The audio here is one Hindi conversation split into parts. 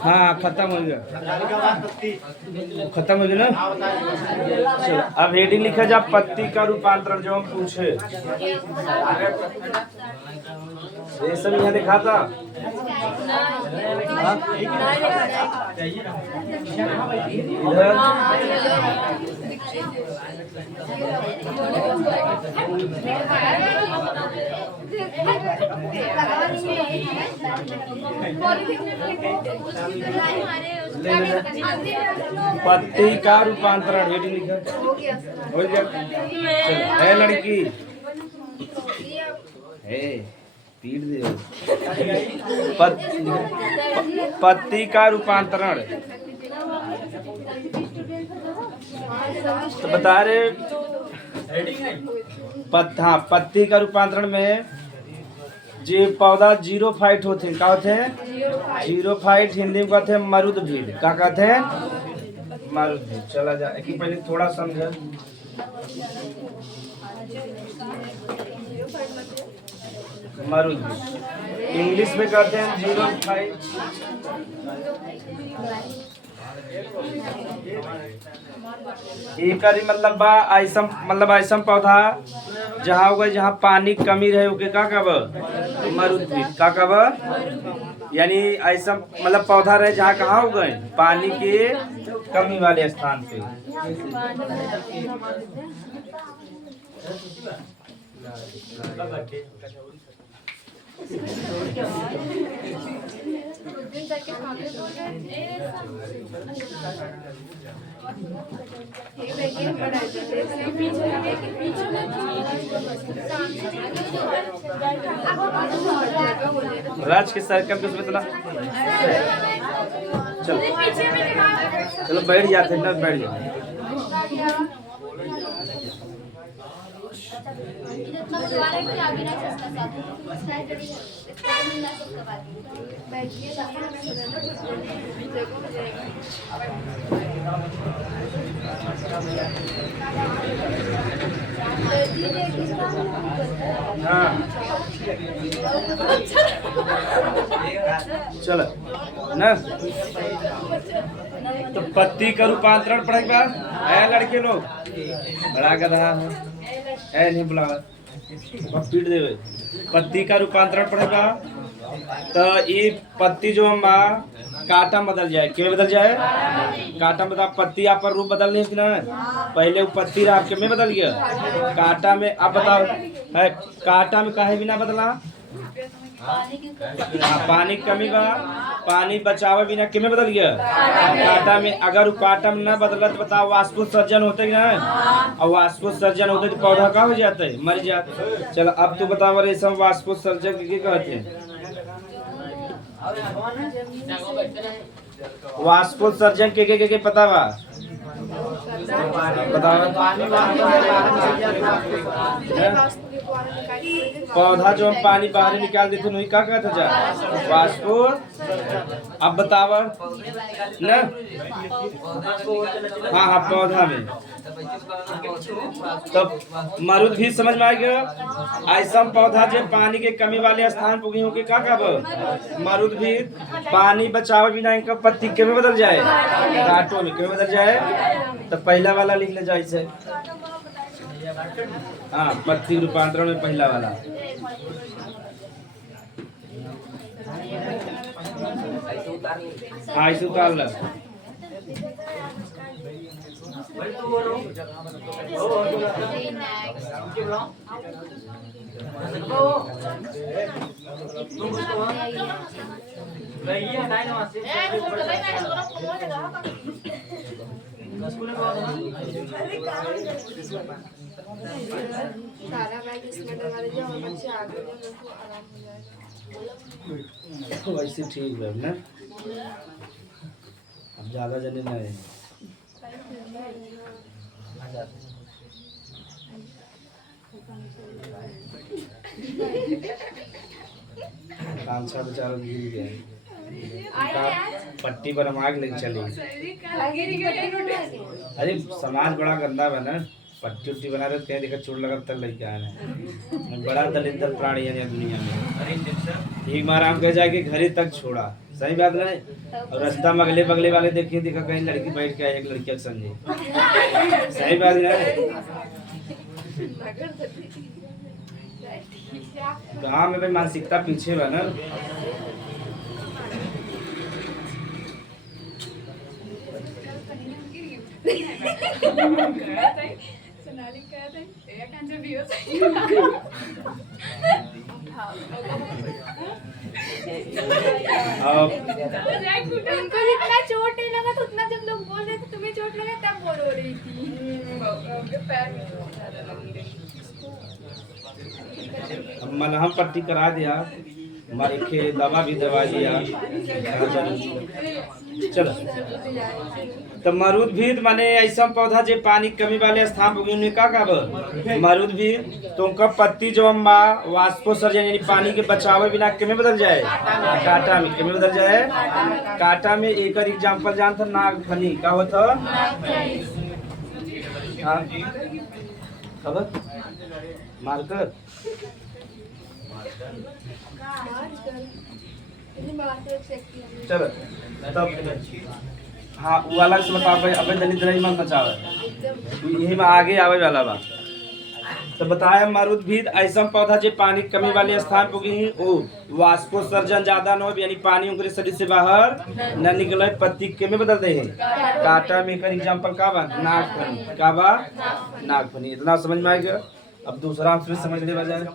हाँ खत्म हो गया, खत्म हो गया ना। चलो अब हेडिंग लिखा जा पत्ती का रूपांतरण जो हम पूछे, ये सब यहाँ लिखा था। पत्ती का रूपांतरण हेडिंग लिखा हो गया। है लड़की है पीट दे। पत्ती का रूपांतरण तो बता रहे हाँ पत्ती का रूपांतरण में जे पौधा जीरो फाइट होते का होते हैं, जीरो फाइट हिंदी में कहते हैं मरुद भीड़। क्या कहते हैं? मरुद भीड़। चला जा कि पहले थोड़ा समझ। मरुद भीड़ इंग्लिश में कहते हैं जीरो फाइट। एक मतलब बा ऐसा मतलब ऐसा पौधा जहाँ होगा जहाँ पानी कमी रहे ओके का कब मरुद भीड़ का कब, यानी ऐसा मतलब पौधा रहे जहाँ कहाँ हो गए पानी के कमी वाले स्थान पे। राज के सर्कल में बता। चलो चलो बैठ जाते हैं ना, बैठ जाते। हाँ चलो ना तो पत्ती का रूपांतरण पढ़ेगा है लड़के लोग बड़ा गधा है नहीं बुला पीट देवे। पत्ती का रूपांतरण पढ़ेगा तो ये पत्ती जो हम काटा बदल जाए, क्या बदल जाए? काटा मतलब पत्ती आप पर रूप बदल नहीं कि ना, पहले वो पत्ती रहा आपके में बदल गया काटा में। आप बताओ है काटा में काहे बिना बदला? पानी की कमी बा, पानी बचावे बिना किमें बदल गया काटा में। अगर काटा में न बदला तो बताओ वाष्पोत्सर्जन होते कि ना, और वाष्पोत्सर्जन होते तो पौधा का हो जाता है, मर जाता। चलो अब तो बताओ रे सब वाष्पोत्सर्जन के कहते हैं? वाष्पोत्सर्जन के पता बा? पौधा जो हम पानी बाहर निकाल देते वही क्या कहता जा वाष्पो। अब बताव न हाँ हाँ पौधा में तो मरुद भी समझ में आ गया। ऐसा पौधा जो पानी के कमी वाले स्थान पर होके क्या कहब मरुद भी पानी बचावे बिना इनका पत्ती के में बदल जाए, कांटों में के बदल जाए। तो पहला वाला लिख ले जाए इसे। हाँ पत्ती रूपांतरण में पहला वाला। हाँ इसे उतार ला। सारा बैग इसमें डलवा दीजिए और बच्चे आगे उनको आराम हो जाएगा। वैसे ठीक है ना, अब ज्यादा जने ना है। कांसा बेचारा गिर गया पट्टी पर हम आग लेके चली। अरे समाज बड़ा गंदा बना। पट्टी उट्टी बना रहे थे, देखा चोट लगा तक लग आने बड़ा दलिंदर प्राणी है यहाँ दुनिया में। एक बार हम कह जाके घरे तक छोड़ा, सही बात नहीं। और रास्ता में अगले बगले वाले देखे, देखा कहीं लड़की बैठ के आई, एक लड़की के संगे, सही बात नहीं। गाँव में भाई मानसिकता पीछे बा ना। उनको जितना चोट नहीं लगा था उतना जब लोग बोल रहे थे तुम्हें चोट लगा तब बोल हो रही थी। पैर में मलहम पट्टी करा दिया, के दवा भी दवा दिया। चलो तो मरुद भी माने ऐसा पौधा जो पानी कमी वाले स्थान पर का कहब मरुद भी तो उनका पत्ती जो हम वाष्पोत्सर्जन यानी पानी के बचावे बिना के में बदल जाए, कांटा में के में बदल जाए। कांटा में एक एग्जांपल जानता नागफनी का होता हाँ खबर मार्कर चलो तब हाँ वो अलग से बताओ भाई। अबे दलित रही मत बचावे, यही में आगे आवे वाला बा। तो बताया मरुद भी ऐसा पौधा जो पानी कमी वाले स्थान पर गई ओ वाष्पोत्सर्जन ज्यादा न हो यानी पानी उनके शरीर से बाहर न निकले, पत्ती के में बदल दे हैं। कांटा में का एग्जांपल का बा नागफनी का बा नागफनी। इतना समझ में आएगा। अब दूसरा ऑप्शन समझ ले जाए।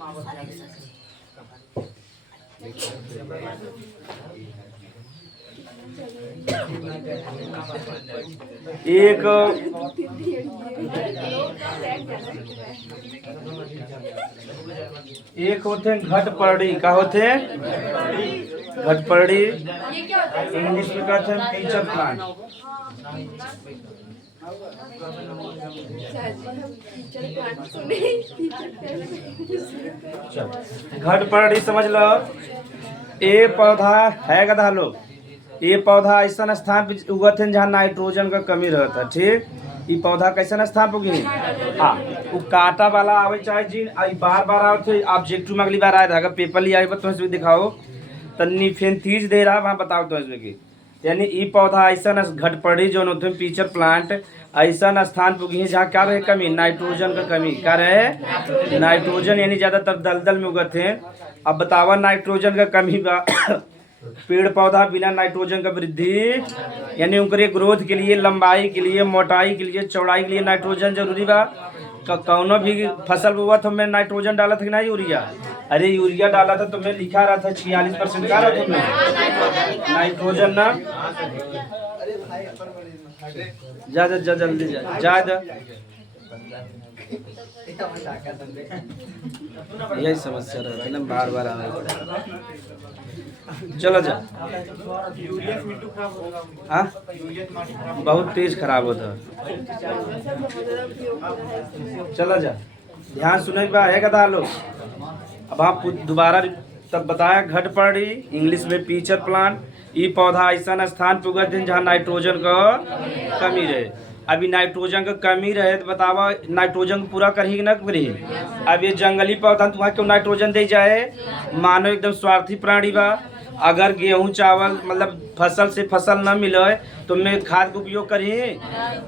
एक होते घट पड़ी का होते घट पड़ी इंग्लिश में कहते हैं पीचर प्लांट। घट पड़ी समझ लो। ये पौधा है गधा लोग, ये पौधा ऐसा स्थान पे उगत है जहाँ नाइट्रोजन का कमी रहता है। ठीक, ये पौधा कैसा स्थान पर उगी हाँ वो कांटा वाला आवे चाहे जी बार बार आवे ऑब्जेक्टिव में अगली बार आया था। अगर पेपर लिया आए तो इसमें दिखाओ तो निफेंथीज दे रहा वहाँ बताओ तो इसमें की यानी ये पौधा ऐसा घटपड़ी जो होते हैं पीचर प्लांट ऐसा स्थान पर उगी जहाँ क्या रहे कमी नाइट्रोजन का कमी क्या रहे नाइट्रोजन यानी ज्यादातर दलदल में उगते हैं। अब बतावा नाइट्रोजन का कमी बा पेड़ पौधा बिना नाइट्रोजन का वृद्धि यानी उनके ग्रोथ के लिए लंबाई के लिए मोटाई के लिए चौड़ाई के लिए नाइट्रोजन जरूरी बा। कौनो भी फसल हुआ तो मैं नाइट्रोजन डाला था कि ना यूरिया, अरे यूरिया डाला था तो मैं लिखा रहा था 46% का रहा था नाइट्रोजन ना। जा जा जा जल्दी जा जा जा यही समस्या रहती है ना बार बार आने। चलो जा हाँ बहुत तेज खराब होता है। चलो जा ध्यान सुने बा है कदा लोग। अब आप दोबारा तब बताया घट पड़ी इंग्लिश में पीचर प्लांट ये पौधा ऐसा स्थान पे उगते हैं जहाँ नाइट्रोजन का कमी रहे। अभी नाइट्रोजन का कमी रहे तो बतावा नाइट्रोजन को पूरा करी कि न करी। अब ये जंगली पौधा तो वहाँ क्यों नाइट्रोजन दे जाए, मानो एकदम स्वार्थी प्राणी बा। अगर गेहूं चावल मतलब फसल से फसल न मिले तो मैं खाद का उपयोग करी।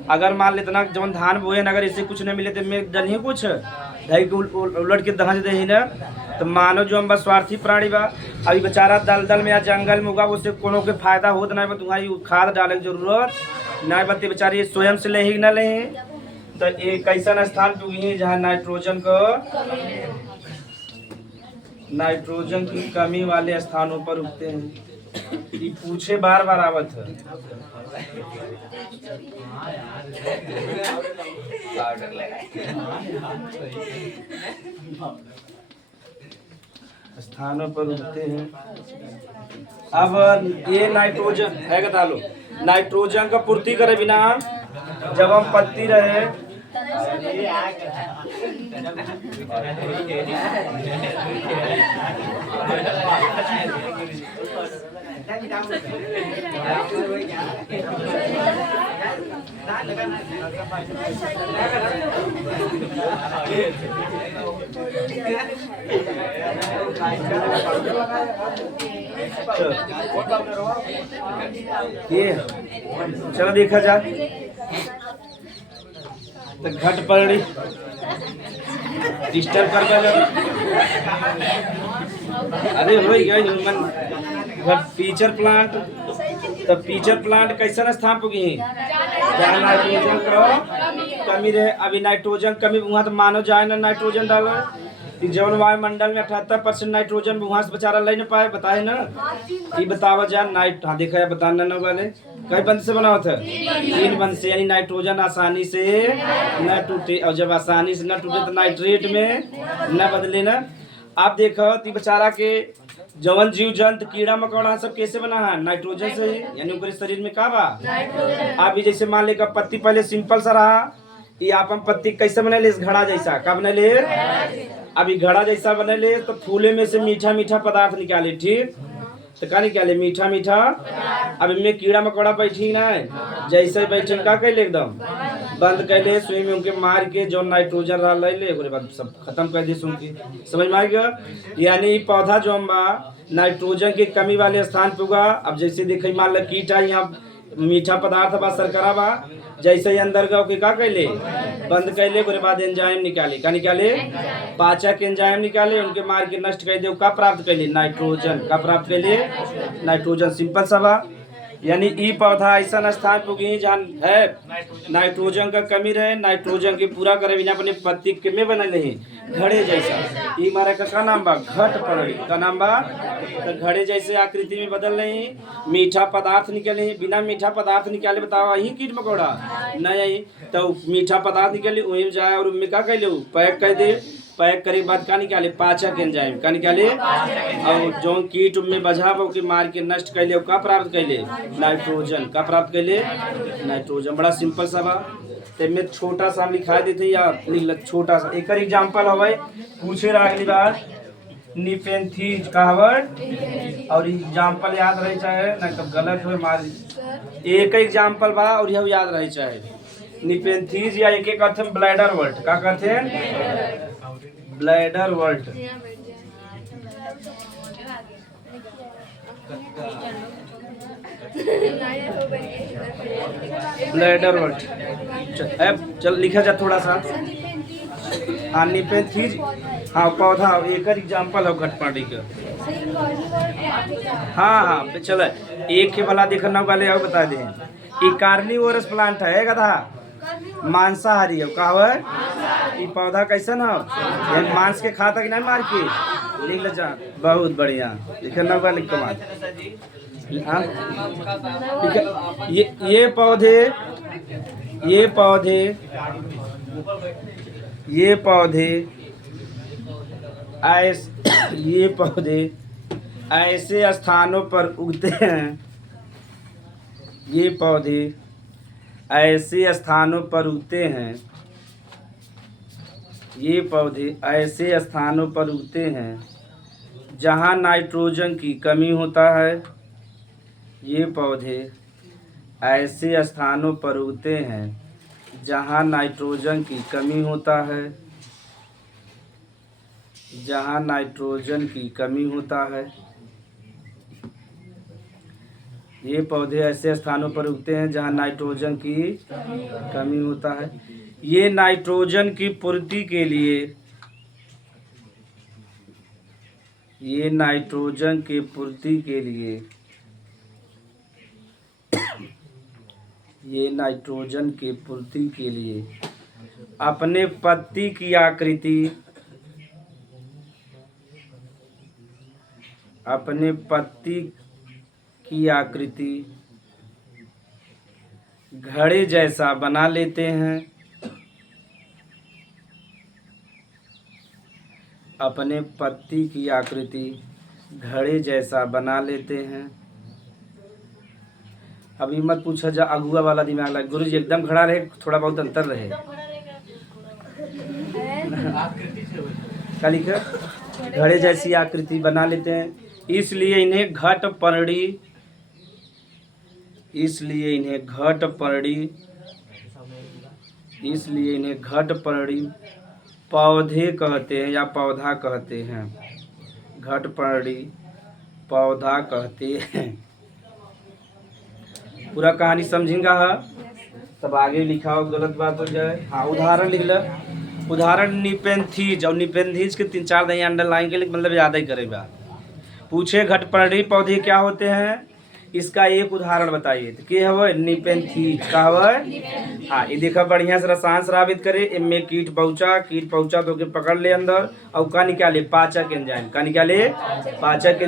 अगर मान लेतना जब धान बोए अगर इससे कुछ नहीं मिले तो मैं डली कुछ दही को उलट के दहज दे ना तो मानो जो हम बस स्वार्थी प्राणी बा। अभी बेचारा दलदल में या जंगल में उगा उससे कोनो के फायदा होत नहीं बा। तुम्हारी खाद डाले की जरूरत नहीं बते बेचारी स्वयं से ले ही न ले। तो एक ऐसा स्थान पे उगी जहाँ नाइट्रोजन की कमी वाले स्थानों पर उगते हैं। ये पूछे बार बार आवत है। स्थानों पर उगते हैं। अब ये नाइट्रोजन है कथा लो नाइट्रोजन का पूर्ति करे बिना जब हम पत्ती रहे ये चलो देखा जा तो घट पड़ी डिस्टर्ब कर गया अरे हो गया ह्यूमन फीचर प्लांट तो फीचर प्लांट कैसा स्थान पुगी जहाँ नाइट्रोजन का कमी रहे अभी नाइट्रोजन कमी वहाँ तो मानो जाए ना नाइट्रोजन डालो कि जौन वायुमंडल में 78% नाइट्रोजन वहाँ से बेचारा ले न पाए बताए ना ये बतावा जाए नाइट हाँ देखा है बताना ना वाले कई बंद से बना था 3 बंद से यानी नाइट्रोजन आसानी से न टूटे और जब आसानी से न टूटे तो नाइट्रेट में न बदले ना आप देखो ती बेचारा के जवन जीव जंतु कीड़ा मकोड़ा सब कैसे बना है नाइट्रोजन से यानी उनके शरीर में का बा अभी जैसे मान लेगा पत्ती पहले सिंपल सा रहा ये आप हम पत्ती कैसे बने ले इस घड़ा जैसा का बने ले अभी घड़ा जैसा बने ले तो फूले में से मीठा मीठा पदार्थ निकाले ठीक तो का निकाले मीठा मीठा अब इनमें कीड़ा मकोड़ा बैठी ना जैसे बैठे का कैले एकदम बंद कैले सुई में उनके मार के जो नाइट्रोजन रहा ले ले ओकरे बाद सब खत्म कर दी सुन की समझ में आ गया यानी पौधा जो हम बा नाइट्रोजन की कमी वाले स्थान पे उगा अब जैसे देखे मान लो कीट है यहाँ मीठा पदार्थ बा शर्करा बा जैसे ही अंदर गए के का कैले बंद कैले ओकरे बाद एंजाइम निकाले का निकाले पाचक एंजाइम निकाले उनके मार के नष्ट कर दे का प्राप्त कैले नाइट्रोजन का प्राप्त कैले नाइट्रोजन सिंपल सा बा यानी ई पौधा ऐसा स्थान पुगी जहाँ है नाइट्रोजन का कमी रहे नाइट्रोजन के पूरा करे बिना अपने पत्ती के में बने नहीं घड़े जैसा ई मारे का नाम बा घट पड़ी का नाम बा तो घड़े जैसे आकृति में बदल नहीं मीठा पदार्थ निकले बिना मीठा पदार्थ निकाले बताओ यही कीट मकोड़ा नहीं तो मीठा पदार्थ निकले वही जाए और उनमें का कैले पैक कर दे पैक करे के बाद का निकाले पाचक एंजाइम का निकाले और जो कीट में बझा के मार के नष्ट कैले का प्राप्त कैले नाइट्रोजन का प्राप्त कैले नाइट्रोजन बड़ा सिंपल सा बा में छोटा सा हम लिखा देते या छोटा सा एक एग्जाम्पल हवे पूछे रहा अगली बार निपेंथीज का हवे और एग्जाम्पल याद रहे चाहे ना कब गलत हो मार एक एग्जाम्पल बा और यह याद रहे चाहे निपेंथीज या एक अर्थ में ब्लैडर वर्ल्ड का कहते हैं ब्लैडर वर्ल्ड ब्लैडर वर्ल्ड चल लिखा जा थोड़ा सा हाँ निपेंथीज हाँ पौधा एक एग्जाम्पल है घटपाटी का हाँ हाँ चल एक के भला देखना वाले और बता दे ये कार्निवोरस प्लांट है गधा मांसाहारी है का है ये पौधा कैसा ना यानी मांस के खाता कि नहीं मार के लिख ले जा बहुत बढ़िया लिखना वाले कमाल हाँ ये पौधे ये पौधे ये पौधे ये पौधे ऐसे स्थानों पर उगते हैं ये पौधे ऐसे स्थानों पर उगते हैं ये पौधे ऐसे स्थानों पर उगते हैं जहाँ नाइट्रोजन की कमी होता है ये पौधे ऐसे स्थानों पर उगते हैं जहाँ नाइट्रोजन की कमी होता है जहाँ नाइट्रोजन की कमी होता है ये पौधे ऐसे स्थानों पर उगते हैं जहाँ नाइट्रोजन की कमी होता है ये नाइट्रोजन की पूर्ति के लिए ये नाइट्रोजन की पूर्ति के लिए ये नाइट्रोजन की पूर्ति के लिए अपने पत्ती की आकृति अपने पत्ती की आकृति घड़े जैसा बना लेते हैं अपने पत्ती की आकृति घड़े जैसा बना लेते हैं अभी मत पूछा जा अगुआ वाला दिमाग लगा गुरु जी एकदम खड़ा रहे थोड़ा बहुत अंतर रहे क्या लिखा घड़े जैसी आकृति बना लेते हैं इसलिए इन्हें घट पर्णी इसलिए इन्हें घटपर्णी पौधे कहते हैं या पौधा कहते हैं। घटपर्णी पौधा कहते हैं। पूरा कहानी समझेंगा है तब आगे लिखा हो, गलत बात हो जाए। हाँ, उदाहरण लिख लो। उदाहरण निपेंथीज, और निपेंथीज के 3-4 दही अंडरलाइन के लिए मतलब याद ही करेगा। पूछे घटपर्णी पौधे क्या होते हैं, इसका एक उदाहरण बताइए। तो क्या है निपेंथीज का है। हाँ, ये देखा बढ़िया से रसायन साबित करे। इनमें कीट पहुंचा तो के पकड़ ले अंदर और का निकाले पाचक एंजाइम। का निकाले पाचक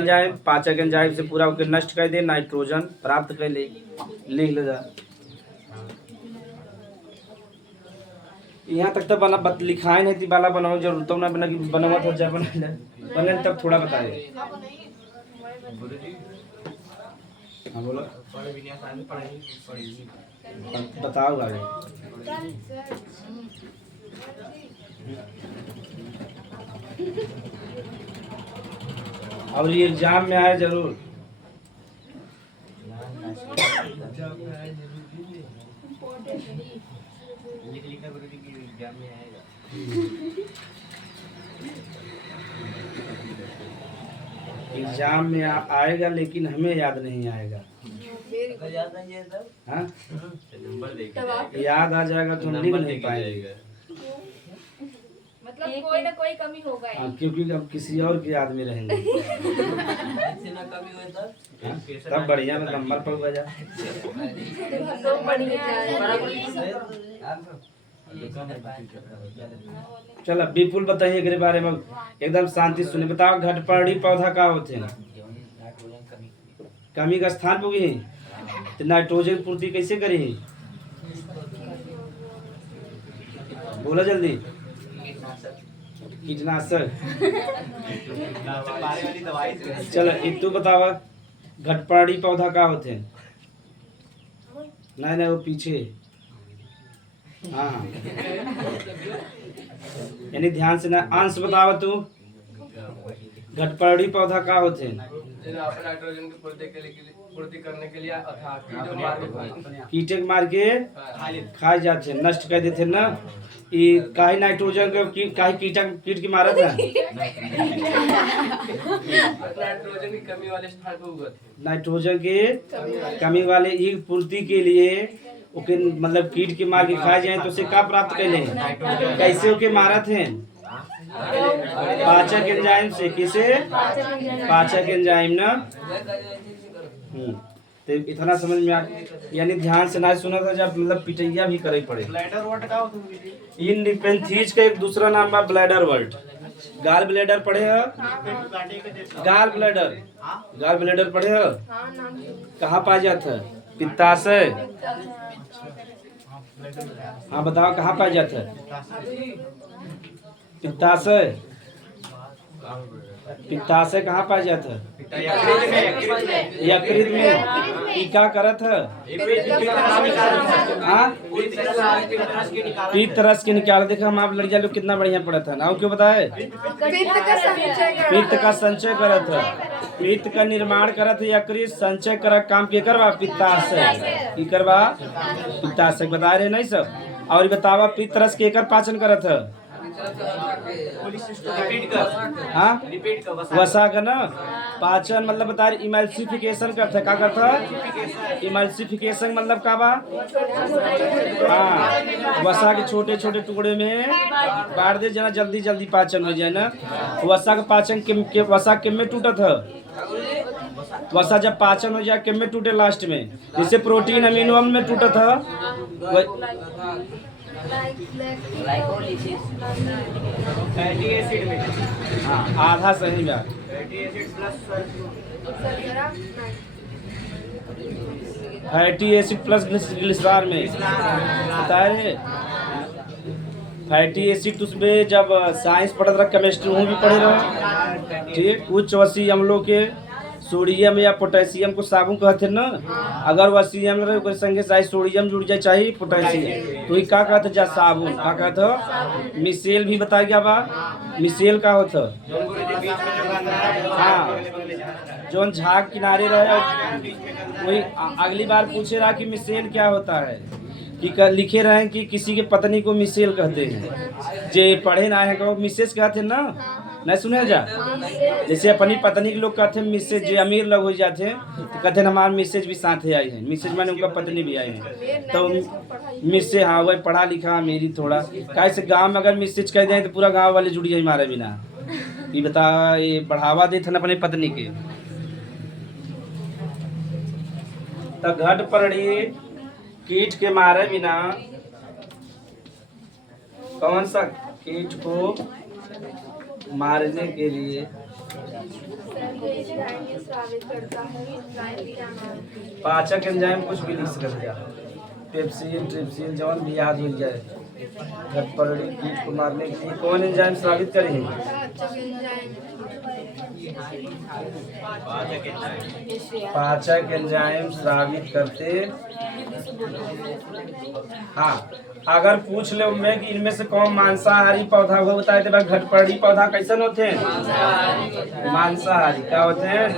एंजाइम से पूरा के नष्ट कर दे, नाइट्रोजन प्राप्त कर ले। लिख ले जा। यहाँ तक तो बना लिखाए नहीं थी बाला बनाओ जरूर तो ना बना कि बनावा था जा बने तब थोड़ा बताए। हाँ बोलो, बताओ आगे। और ये एग्जाम में आए जरूर। एग्जाम में आएगा लेकिन हमें याद नहीं आएगा। हाँ? याद आ जाएगा तो हम लिख नहीं पाएंगे। मतलब कोई ना कोई कमी होगा ही। क्योंकि अब किसी और की याद में रहेंगे। तब बढ़िया में नंबर पर बजा। तो बढ़िया चलो विपुल बताइए के बारे में एकदम शांति सुने। बताओ घटपर्णी पौधा का होते हैं। कमी का स्थान पर गई तो नाइट्रोजन पूर्ति कैसे करी। बोला जल्दी। कीटनाशक। चलो एक तू बतावा घटपर्णी पौधा का होते हैं। नहीं वो पीछे। हाँ यानी ध्यान से ना अंश बतावा तू। घटपर्णी पौधा का होते हैं। नाइट्रोजन की पूर्ति करने के लिए कीटक मार के खाए जाते हैं, नष्ट कर देते ना। ये काहे नाइट्रोजन के काहे कीट की मारत है। नाइट्रोजन की कमी वाले स्थान पर उगते हैं। नाइट्रोजन के कमी वाले ये पूर्ति के लिए ओके मतलब कीट के मार के खाए जाए तो उसे क्या प्राप्त कर ले। कैसे ओके मारत हैं। पाचक एंजाइम से। किसे। पाचक एंजाइम ना। तो इतना समझ में आ, यानी ध्यान से ना सुना था जब मतलब पिटैया भी करे पड़े। इन निपेंथीज का एक दूसरा नाम है ब्लैडर वर्ट। गाल ब्लैडर पढ़े हो। गाल ब्लैडर पढ़े हो। कहाँ पाया जाता है। पित्ताशय। हाँ बताओ कहाँ पाया जाता है। पित्ताशय कहाँ पाया जाता है। यकृत में। ई क्या करत है। हाँ पित्त रस के निकाल। देखा हम आप लड़कियां लोग कितना बढ़िया पढ़ा था ना। क्यों बताए। पित्त का संचय करत है। पित्त का निर्माण करत है यकृत। संचय कर काम के करवा पित्ताशय की करवा पित्ताशय बता रहे नहीं सब। और बतावा पित्त रस के कर पाचन करत है। हाँ वसा का ना पाचन मतलब बता रहे इमल्सिफिकेशन करता है। क्या करता है। इमल्सिफिकेशन मतलब का बा। हाँ वसा के छोटे छोटे टुकड़े में बांट दे जना जल्दी जल्दी पाचन हो जाए ना। वसा का पाचन वसा किम में टूटा था। वसा जब पाचन हो जाए किम में टूटे लास्ट में। जैसे प्रोटीन अमीनो अम्ल में टूटा था। फैटी एसिड में। हाँ आधा सही में। फैटी एसिड प्लस ग्लिसरॉल में बता रहे। फैटी एसिड उसमें जब साइंस पढ़ा था केमिस्ट्री में भी पढ़े रहे। ठीक उच्च वसीय अम्लों के सोडियम या पोटेशियम को साबुन कहते ना। अगर वसीय अम्ल के संगे चाहे सोडियम जुड़ जाए चाहे पोटेशियम तो ये क्या कहते जा साबुन। क्या कहते मिसेल भी बताया गया बा। मिसेल का होता। हाँ जो झाग किनारे रहे और वही अगली बार पूछे रहा कि मिसेल क्या होता है, कि लिखे रहे कि किसी के पत्नी को मिसेल कहते हैं। जे पढ़े ना है कहो मिसेज कहते ना, नहीं सुने जा। जैसे अपनी पत्नी के लोग कहते हैं मिसेज, जो अमीर लोग हो जाते हैं तो कहते हैं हमारे मिसेज भी साथ ही आई है। मिसेज माने उनका पत्नी भी आई है, तो मिसेज हाँ वही पढ़ा लिखा मेरी थोड़ा कैसे गाँव में अगर मिसेज कह दें तो पूरा गाँव वाले जुड़ जाए मारे बिना। ये बता ये बढ़ावा देते अपने पत्नी के। तो घट पड़ी कीट के मारे बिना कौन सा कीट को मारने के लिए पाचक एंजाइम कुछ भी लिख सकते हैं, पेप्सिन ट्रिप्सिन जौन भी याद हो जाए। घट पड़ी कीट को मारने के लिए कौन एंजाइम साबित करेंगे? पाचक एंजाइम स्रावित करते। हाँ अगर पूछ ले उनमें कि इनमें से कौन मांसाहारी पौधा हुआ बताए थे, घटपड़ी पौधा कैसे होते हैं? मांसाहारी क्या होते हैं?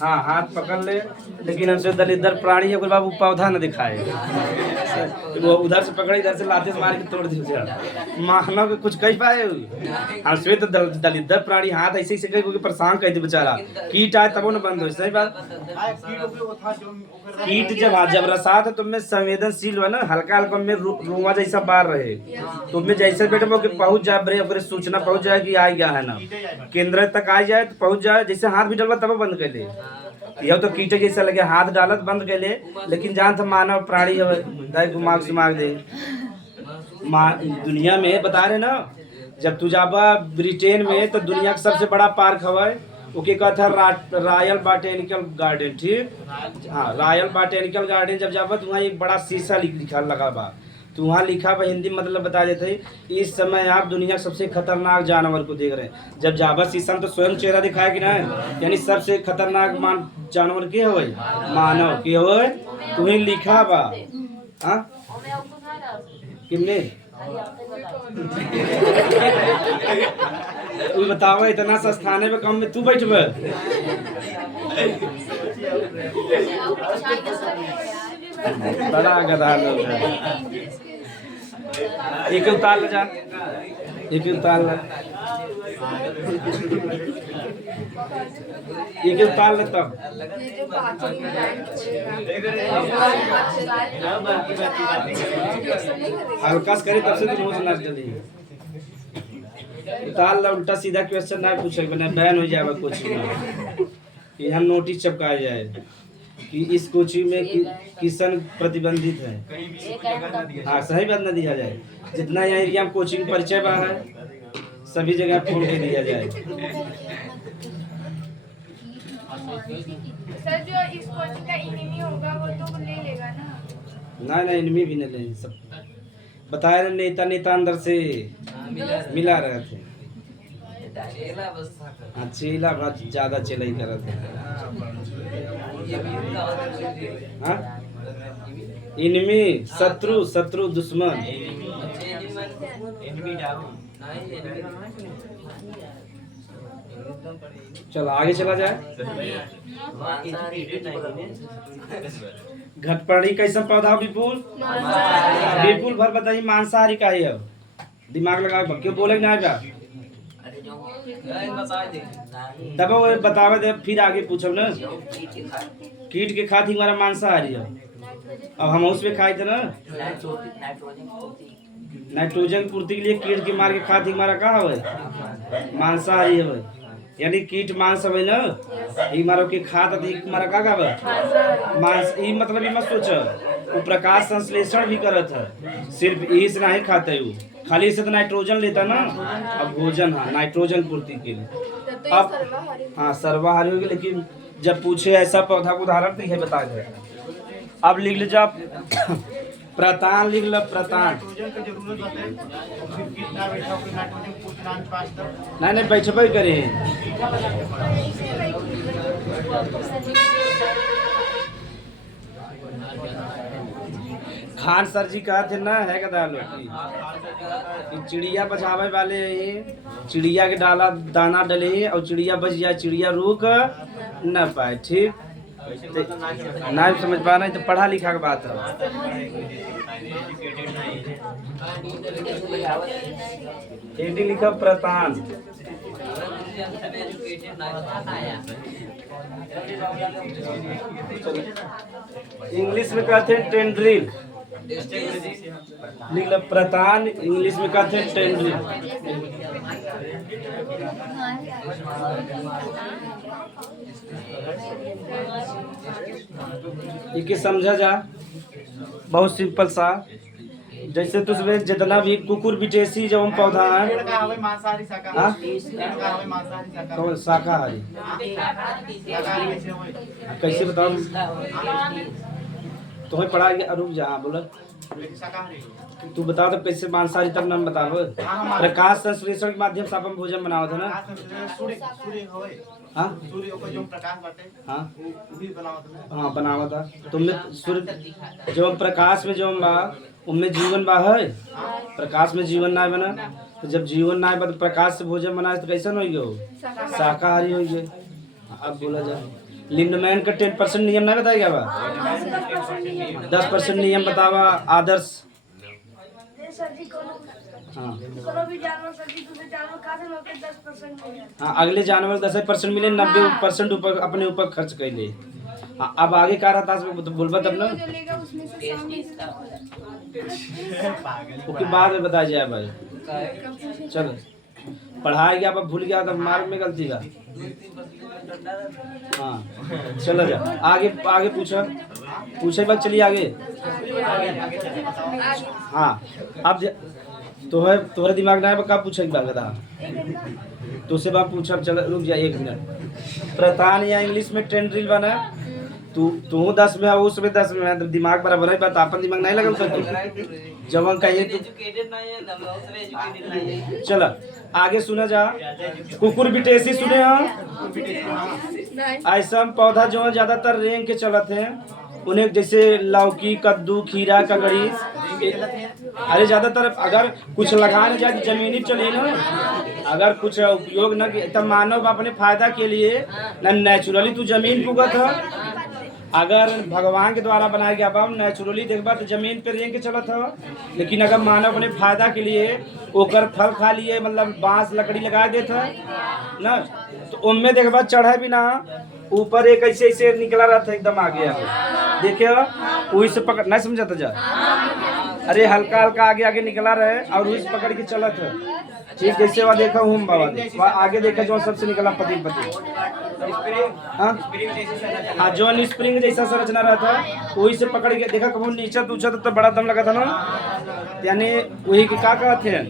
हाँ हाथ पकड़ ले, लेकिन हमसे दलिद्र प्राणी है बाबू पौधा न दिखाए। वो उधर से पकड़े इधर से लाते से मार के तोड़ दी। मानव के कुछ कह पाए हमसे तो दलिद्र प्राणी हाथ ऐसे ऐसे करके परेशान कर दी बेचारा। कीट आए तब न बंद हो। सही बात। कीट जब रसात है तुम में संवेदनशील हो ना, हल्का हल्का में रुआ जैसा बार रहे तुम में जैसे बेटे वो पहुंच जाए ब्रे सूचना पहुंच जाए कि आ गया है ना, केंद्र तक आ जाए तो पहुंच जाए। जैसे हाथ भी डलवा तब बंद कर ले। यह तो कीट जैसा लगे हाथ डालत बंद कर ले, लेकिन जान था मानव प्राणी है घुमाग सुमाग दे। दुनिया में बता रहे ना, जब तू जाबा ब्रिटेन में तो दुनिया का सबसे बड़ा पार्क हवा ओके कहता है रॉयल बॉटेनिकल गार्डन। ठीक हाँ रॉयल बॉटेनिकल गार्डन जब जाबा तो वहाँ एक बड़ा शीशा लिखा लगा बा, तो वहाँ लिखा बा हिंदी मतलब बता देते इस समय आप दुनिया के सबसे खतरनाक जानवर को देख रहे हैं। जब जाबा शीशा में तो स्वयं चेहरा दिखाया कि ना, यानी सबसे खतरनाक जानवर के हो मानव के हो तुम्हें लिखा बा। हाँ किमने तू बताओ इतना सस्थाने में कम में तू बैठब बड़ा गधा लोग है। एक उतार ले जा, एक उतार ले, एक उतार ले तब हल्का से करे तब से तो रोज नाच जल्दी उतार ला। उल्टा सीधा क्वेश्चन ना पूछे बना बैन हो जाएगा कोचिंग में। यहाँ नोटिस चिपकाया जाए कि इस कोचिंग में किशन प्रतिबंधित है। हाँ सही बात ना दिया जाए। जितना यहाँ एरिया में कोचिंग परिचय बा है सभी जगह फोन के दिया जाए। सर जो इस कोचिंग का इनिमी होगा वो तो ले लेगा ना? ना इनिमी भी नहीं ले सब बताया नेता अंदर से मिला रहे थे। हाँ चेला बहुत ज्यादा चेला ही कर रहे थे। हाँ इनमी शत्रु दुश्मन। चलो आगे चला जाए। घटपड़ी कैसा पौधा? विपुल विपुल भर बताइए मांसाहारी का है। दिमाग लगा क्यों बोले ना बा तब वो बतावे दे फिर आगे पूछब ना। कीट के खाती हमारा मांसाहारी है। अब हम उसमें खाए थे ना नाइट्रोजन पूर्ति के लिए कीट के मार के खाती हमारा कहा है मांसाहारी है। यानी कीट मांस है ना ये मारो के खात अधिक हमारा का मांस। ये मतलब ये मत सोच वो प्रकाश संश्लेषण भी करत है, सिर्फ यही से नहीं खाता है वो खाली से तो नाइट्रोजन लेता ना। अब भोजन हाँ नाइट्रोजन पूर्ति के लिए। अब हाँ सर्वाहारी होगी, लेकिन जब पूछे ऐसा पौधा को उदाहरण तो यह बता दे। अब लिख ले जा प्रतान लिख लो प्रतान। नहीं बैठबे करे खान सर जी कहते ना है कदा लोग कि चिड़िया बजावे वाले हैं, चिड़िया के डाला दाना डले और चिड़िया बज जाए चिड़िया रुक न पाए। ठीक ना समझ पा रहे तो पढ़ा लिखा की बात है। एडी लिखा प्रतान, इंग्लिश में कहते हैं टेंड्रिल, लिख लो प्रतान, इंग्लिश में कहते हैं टेंड्रिल। ये समझा जा बहुत सिंपल सा। जैसे तुझमें जितना भी कुकुर बिटेसी जब हम पौधा है तो शाकाहारी कैसे बताओ तुम्हें पढ़ा गया। रुक जा बोला तू बता तो कैसे मांसाहारी तब नाम बताओ। प्रकाश संश्लेषण के माध्यम से अपन भोजन बनाओ था ना। हाँ हाँ बनावा था तुमने सूर्य जब प्रकाश में जब बा उनमें जीवन बा है, प्रकाश में जीवन ना बना तो जब जीवन ना बना तो प्रकाश से भोजन बना तो कैसा हो गया शाकाहारी हो गए। अब बोला जाए लिंडमैन का 10% नियम ना बताया बा 10% नियम बतावा आदर्श। हाँ हाँ अगले जानवर 10% मिले 90% ऊपर अपने ऊपर खर्च कर ले। हाँ अब आगे क्या रहा था बोलबा तब ना उसके बाद में बताया जाए भाई। चलो पढ़ाई गया अब भूल गया तो मार्ग में गलती का। हाँ चलो जा आगे आगे पूछो पूछे बात चलिए आगे। हाँ अब तुम्हारे दिमाग में कब पूछे बात बता तो से बात पूछा। चलो रुक जा 1 मिनट। प्रतान या इंग्लिश में टेंड्रिल बना तू 10 में है उसमें 10 में है दिमाग बराबर है बात अपन दिमाग नहीं लगा सकते जब कहिए तो। चलो आगे सुना जा कुकुर बिटेसी सुने हम ऐसा पौधा जो है ज्यादातर रेंग के चलते हैं उन्हें जैसे लौकी कद्दू खीरा ककड़ी। अरे ज्यादातर अगर कुछ लगाने जाए तो जमीनी चलिए ना अगर कुछ उपयोग न तब मानव अपने फायदा के लिए न नेचुरली तू जमीन पुगत है। अगर भगवान के द्वारा बनाया गया अब नेचुरली देखबा तो जमीन पे रेंग के चलत है। लेकिन अगर मानव अपने फायदा के लिए ओकर फल खा लिए मतलब बांस लकड़ी लगा देता है ना तो उनमें देखबा चढ़े भी ना ऊपर एक ऐसे ऐसे निकला रहता है एकदम आगे देखे वही से पकड़ नहीं समझाता जा। अरे हल्का हल्का आगे आगे निकला रहे और वही से पकड़ के चलत है। ठीक जैसे वहाँ देखा हूँ बाबा आगे देखा जो सबसे निकला पति हाँ जो स्प्रिंग जैसा संरचना रहता है वही से पकड़ के देखा कभी नीचे पूछा तो बड़ा दम लगा था ना। यानी वही के क्या कहते हैं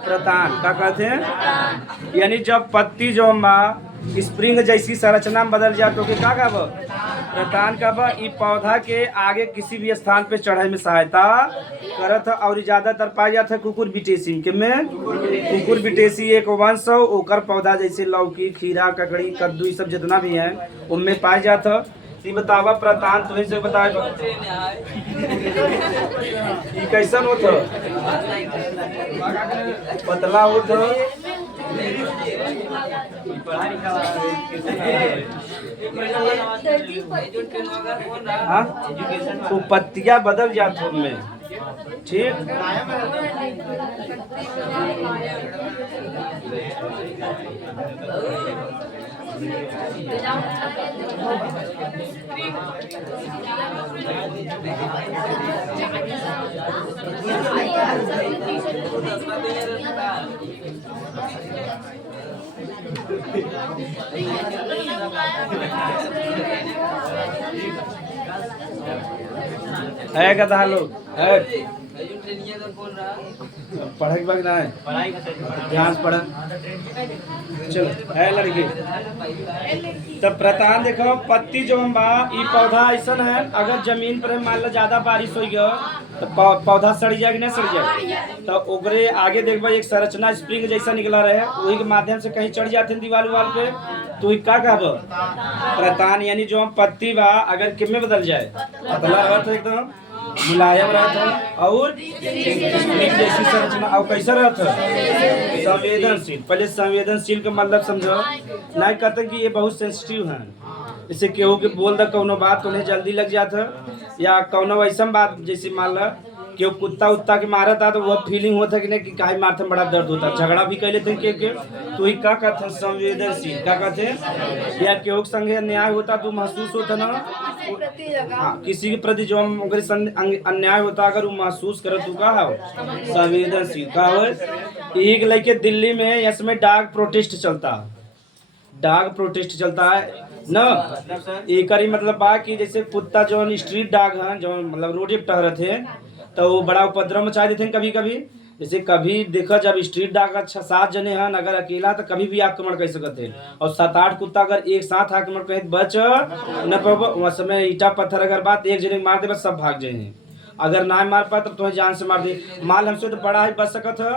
प्रतान क्या कहते हैं। यानी जब पत्ती जो स्प्रिंग जैसी संरचना में बदल जाए तो क्या कहब प्रतान कहब ई पौधा के आगे किसी भी स्थान पे चढ़े में सहायता करत है। और ज्यादातर पाया जाता है कुकुर बिटेसी के में कुकुर बिटेसी एक वंश ओकर पौधा जैसे लौकी खीरा ककड़ी कद्दू ये सब जितना भी है उनमें पाया जाता है। बतावा प्रतान तुम्हें से बताए कैसन होता पतला होता हाँ तो पत्तियां बदल जाती उनमें। ठीक है गधा लोग है पढ़े के ना है ध्यान से पढ़ा। चलो है लड़की तब प्रतान देखो पत्ती जो हम बा ई पौधा ऐसा है अगर जमीन पर मान लो ज्यादा बारिश हो गया तो पौधा सड़ जाए कि नहीं सड़ जाए तो ओकरे आगे देखबा एक संरचना स्प्रिंग जैसा निकला रहे वही के माध्यम से कहीं चढ़ जाते हैं दीवार उवाल पे तो क्या कहब प्रतान। यानी जो हम पत्ती बा अगर किम में बदल जाए पतला रहा तो एकदम मुलायम रहता और स्प्रिंग जैसी संरचना। और कैसा रहता? संवेदनशील। पहले संवेदनशील का मतलब समझो, नहीं कहते कि ये बहुत सेंसिटिव है। जैसे केहू के बोल द कौनो बात तो उन्हें जल्दी लग जाता, या कौनो ऐसा बात जैसे मान ला केहू कुत्ता उत्ता के मारा था तो वह फीलिंग होता कि नहीं कि काहे मारते में बड़ा दर्द होता, झगड़ा भी कर लेते के तो ही का कहते हैं संवेदनशील। क्या कहते हैं? या केहू के संगे अन्याय होता तो महसूस होता ना, हाँ किसी के प्रति जो अगर अन्याय होता अगर वो महसूस करे तो का हो संवेदनशील। का हो एक लेके दिल्ली में इसमें डाग प्रोटेस्ट चलता, डाग प्रोटेस्ट चलता है न। एक ही मतलब बा कि जैसे कुत्ता जो स्ट्रीट डाग है जो मतलब रोड पे टहरे थे तो वो बड़ा उपद्रव मचा देते हैं कभी कभी। जैसे कभी देखा जब स्ट्रीट डाग 6-7 जने हैं अगर अकेला तो कभी भी आक्रमण कर सकते हैं, और 7-8 कुत्ता अगर एक साथ आक्रमण करे बच न पाओ समय ईटा पत्थर अगर बात एक जने मार दे बस सब भाग जाए। अगर ना मार पाए तब तुम्हें जान से मार दे। माल हमसे तो बड़ा ही बच सकत है।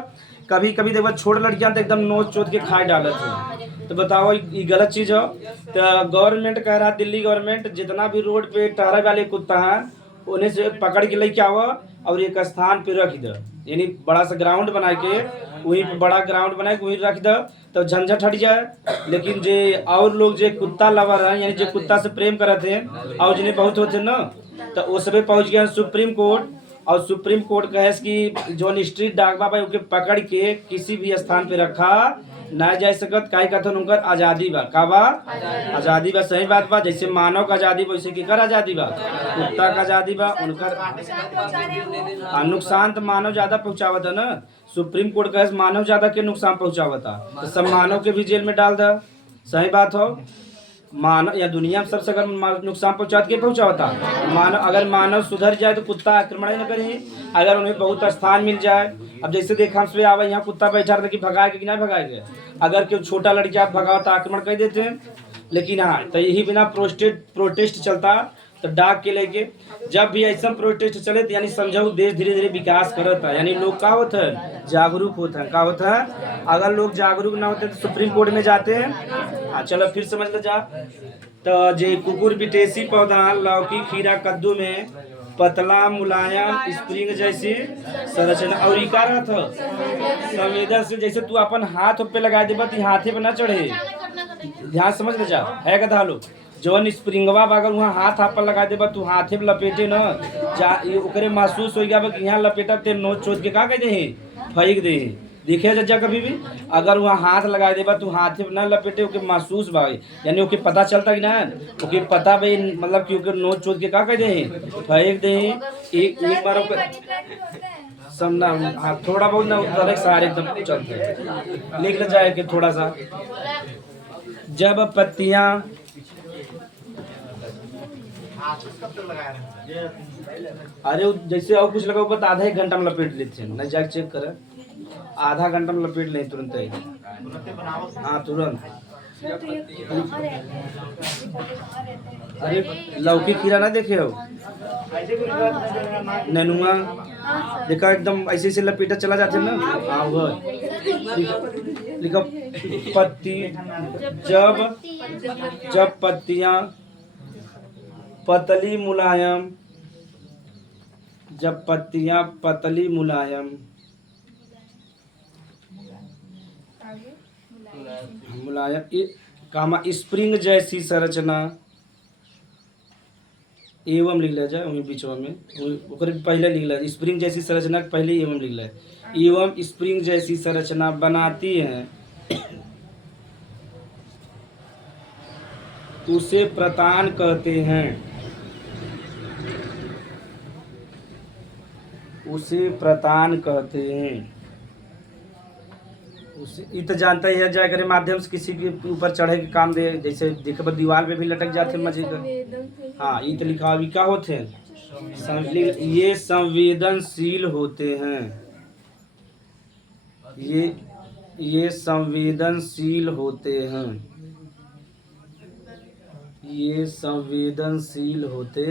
कभी कभी देखो छोड़ लड़कियां तो एकदम नोच चोट के खाए डालत है। तो बताओ ये गलत चीज हो। तो गवर्नमेंट कह रहा दिल्ली गवर्नमेंट जितना भी रोड पे टहरे वाले कुत्ता हैं उन्हें से पकड़ के लेके आओ और एक स्थान पे रख दो, यानी बड़ा सा ग्राउंड बना के वहीं पे बड़ा ग्राउंड बना के वहीं रख दो तो झंझट हट जाए। लेकिन जे और लोग जो कुत्ता लवर है यानी जो कुत्ता से प्रेम करते हैं और जिन्हें बहुत होते ना तो वो सब पहुंच गया सुप्रीम कोर्ट। और सुप्रीम कोर्ट कहे कि जो स्ट्रीट डाग बाबा उनके पकड़ के किसी भी स्थान पे रखा ना जा सकत काहे कथन उनकर आजादी बा। का बा? आजादी बा। सही बात बा। जैसे मानव का आजादी बा वैसे केकर आजादी बा? कुत्ता का आजादी बा। उनकर नुकसान तो मानव ज्यादा पहुंचावत है ना। सुप्रीम कोर्ट कहे मानव ज्यादा के नुकसान पहुंचावता तो सब मानव के भी जेल में डाल दो। सही बात हो। मानव या दुनिया में सबसे अगर नुकसान के पहुंचाता मानव। अगर मानव सुधर जाए तो कुत्ता आक्रमण ही न करे। अगर उन्हें बहुत स्थान मिल जाए, अब जैसे देखा हम आवा यहाँ कुत्ता बैठा रहे कि भगाएगा कि नहीं भगाएगा। अगर कोई छोटा लड़का भगाओ तो आक्रमण कर देते हैं। लेकिन हाँ तो यही बिना प्रोटेस्ट चलता तो डाक के लेके जब भी ऐसा प्रोटेस्ट चले तो यानी समझो देश धीरे धीरे विकास करता है। यानी लोग का होता है जागरूक होता है। का होता है? अगर लोग जागरूक ना होते तो सुप्रीम कोर्ट में जाते हैं। हाँ चलो फिर समझ लो जा। तो जे कुकुर बिटेसी पौधा लौकी खीरा कद्दू में पतला मुलायम स्प्रिंग जैसी संरचना और इका रहता संवेदन से। जैसे तू अपन हाथ पे लगा दे तो हाथे पे ना चढ़े। ध्यान समझ ले जा है गधा लोग जौन स्प्रिंगवा अगर वहाँ हाथ पर लगा दे तू हाथे पे लपेटे न जा ओकरे महसूस हो गया कि यहाँ लपेटा ते नोच चोच के का कह दे फेंक दे। देखे जा कभी भी अगर वहाँ हाथ लगा दे तू हाथे पे न लपेटे ओके महसूस बा यानी ओके पता चलता कि ना ओके पता भाई मतलब कि ओके नोच चोच के का कह दे फेंक दे। एक बार समझना हाँ थोड़ा बहुत ना उतर सारे एकदम चलते लिख ले जाए कि थोड़ा सा। जब पत्तियां अरे जैसे और कुछ लगा बता आधा 1 घंटा में लपेट लेते हैं ना जाके चेक करे आधा घंटा में लपेट लें तुरंत ही। हाँ तुरंत। अरे लौकी खीरा ना देखे हो नेनुआ देखा एकदम ऐसे ऐसे लपेटा चला जाते हैं ना। हाँ वो लिखो पत्ती जब पत्तियां पतली मुलायम जब पत्तियां पतली मुलायम कामा स्प्रिंग जैसी संरचना एवं लिख लिया जाए वहीं बीच में पहले लिख लिया स्प्रिंग जैसी संरचना पहले एवं लिख लिया एवं स्प्रिंग जैसी संरचना बनाती है उसे प्रतान कहते हैं। उसे प्रतान कहते हैं। उसे इत जानता ही है जाकर माध्यम से किसी के ऊपर चढ़े के काम दे जैसे देखे दीवार पे भी लटक जाते मजे का। हाँ इत लिखा भी क्या होते हैं ये संवेदनशील होते हैं। ये संवेदनशील होते हैं। ये संवेदनशील होते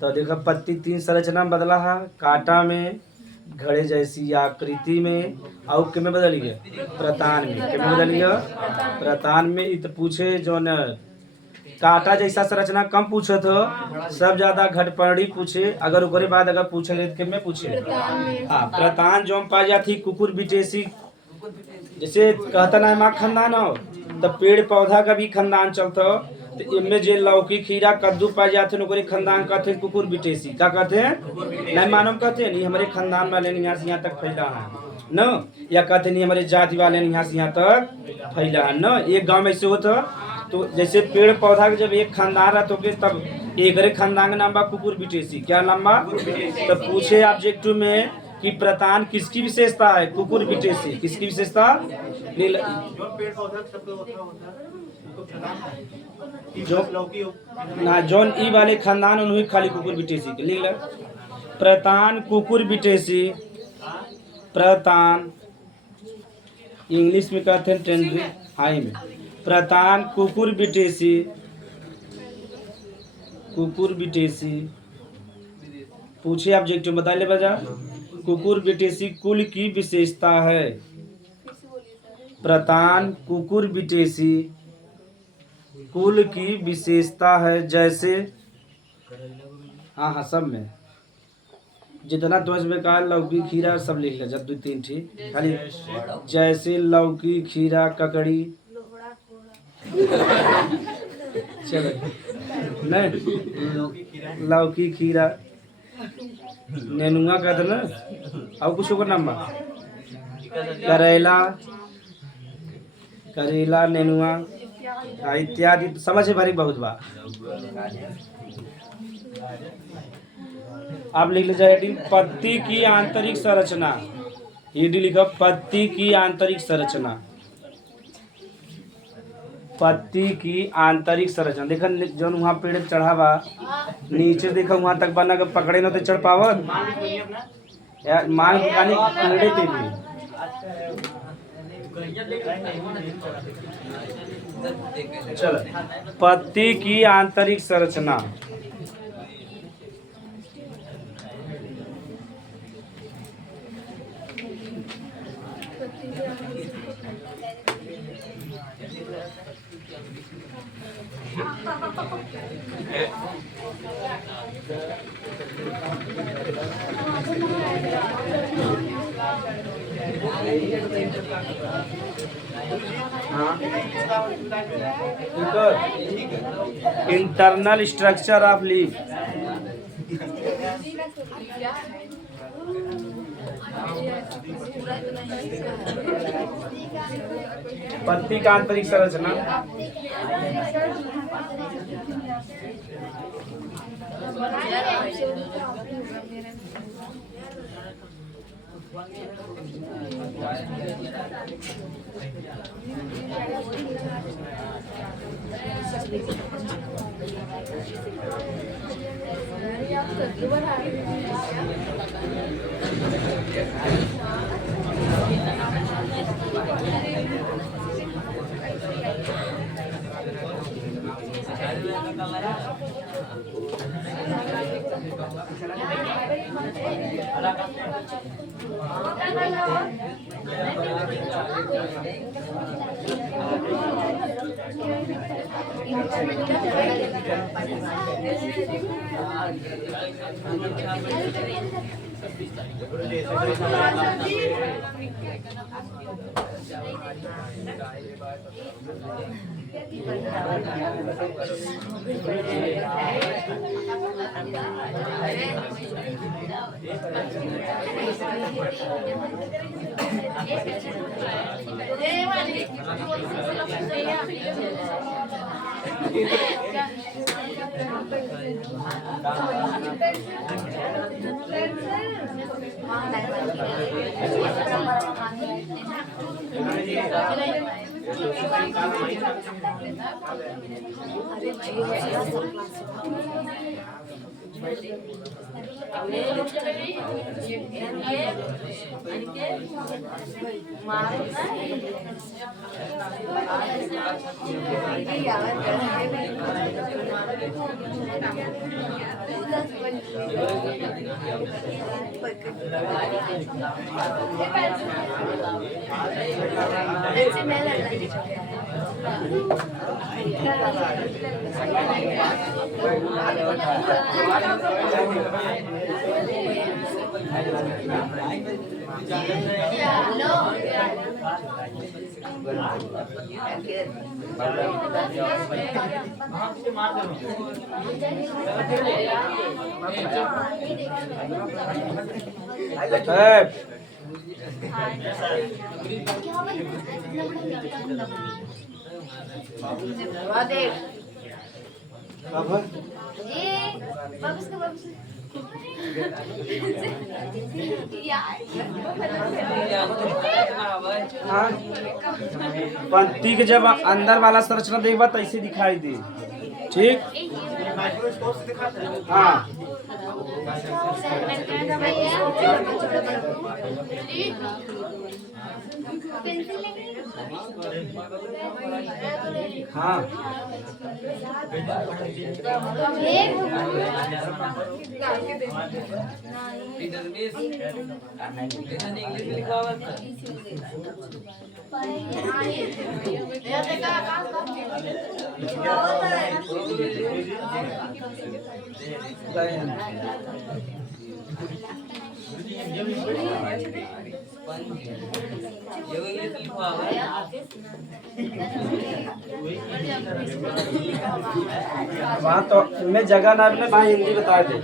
तो देखो पत्ती 3 संरचना में बदला है कांटा में घड़े जैसी आकृति में और के में बदल गया प्रतान में के में बदल गया प्रतान में इत पूछे जो न कांटा जैसा संरचना कम पूछे तो सब ज्यादा घटपर्णी पूछे, अगर ओकरे बाद अगर पूछे तो में पूछे हाँ प्रतान जो पा जाती कुकुर बिटेसी। जैसे कहता ना माँ खानदान हो तो पेड़ पौधा का भी खानदान चलता हो, तो इनमें जे लौकी खीरा कद्दू पाए जाते हैं ओकरे खानदान कहते हैं कुकुर बिटेसी। क्या कहते हैं? नहीं मानव कहते हैं नहीं हमारे खानदान वाले यहाँ से यहाँ तक फैला है न, या कहते नहीं हमारे जाति वाले यहाँ से यहाँ तक फैला है न। एक गांव में ऐसे होता तो जैसे पेड़ पौधा के जब एक खानदान रहते होगे तब एक खानदान का नाम बा कुकुर बिटेसी। क्या नाम बा? तो पूछे ऑब्जेक्टिव में कि प्रतान किसकी विशेषता है? कुकुर बिटेसी। किसकी विशेषता? जो ना जौन ई वाले खानदान उन्हीं खाली कुकुर बिटेसी के लिख ले। प्रतान कुकुर बिटेसी, प्रतान इंग्लिश में कहते हैं टेंड्री हाई में। प्रतान कुकुर बिटेसी, कुकुर बिटेसी पूछे ऑब्जेक्टिव बता ले बजा। कुकुर बिटेसी कुल की विशेषता है। प्रतान कुकुर बिटेसी कुल की विशेषता है। जैसे हाँ हाँ सब में जितना ध्वज में कहा लौकी खीरा सब लिख ले जब 2-3 ठीक खाली जैसे लौकी खीरा ककड़ी चलो नहीं लौकी खीरा नेनुआ कहते ना और कुछ का नाम करेला करेला नेनुआ इत्यादि समझ है भारी बहुत बा। आप लिख लीजिए हेडिंग पत्ती की आंतरिक संरचना। हेडिंग लिखो पत्ती की आंतरिक संरचना। पत्ती की आंतरिक संरचना देखा जो वहाँ पेड़ चढ़ावा नीचे देखा वहाँ तक बना के पकड़े न तो चढ़ पावत यार मान पानी पेड़े पे भी। चलो पत्ती की आंतरिक संरचना। Internal structure of leaf. पत्ती का आंतरिक संरचना। पंक्ति के जब अंदर वाला संरचना देखबा तो ऐसे दिखाई दे। ठीक। हाँ हाँ वहाँ तो मैं जगह ना अपने भाई हिंदी बता दे।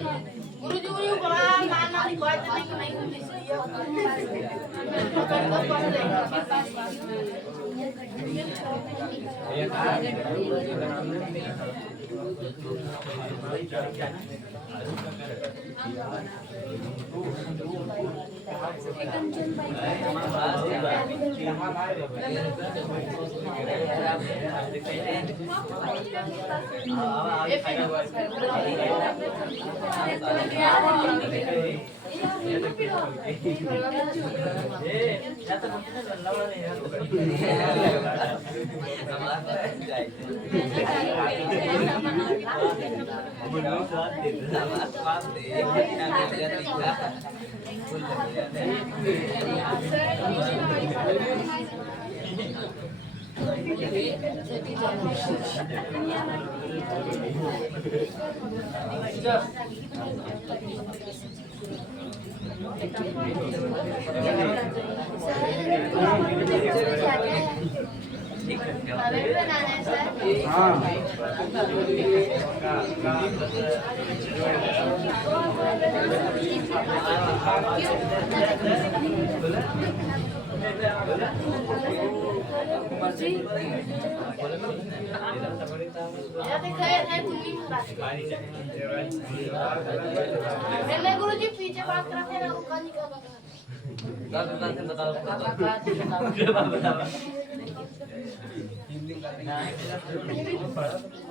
गुरुजी पीछे बात करते हैं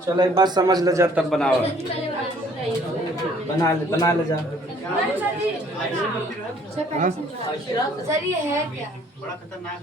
चलो एक बार समझ ले जा तब बनाओ। बना ले जा। सर ये है क्या? बड़ा खतरनाक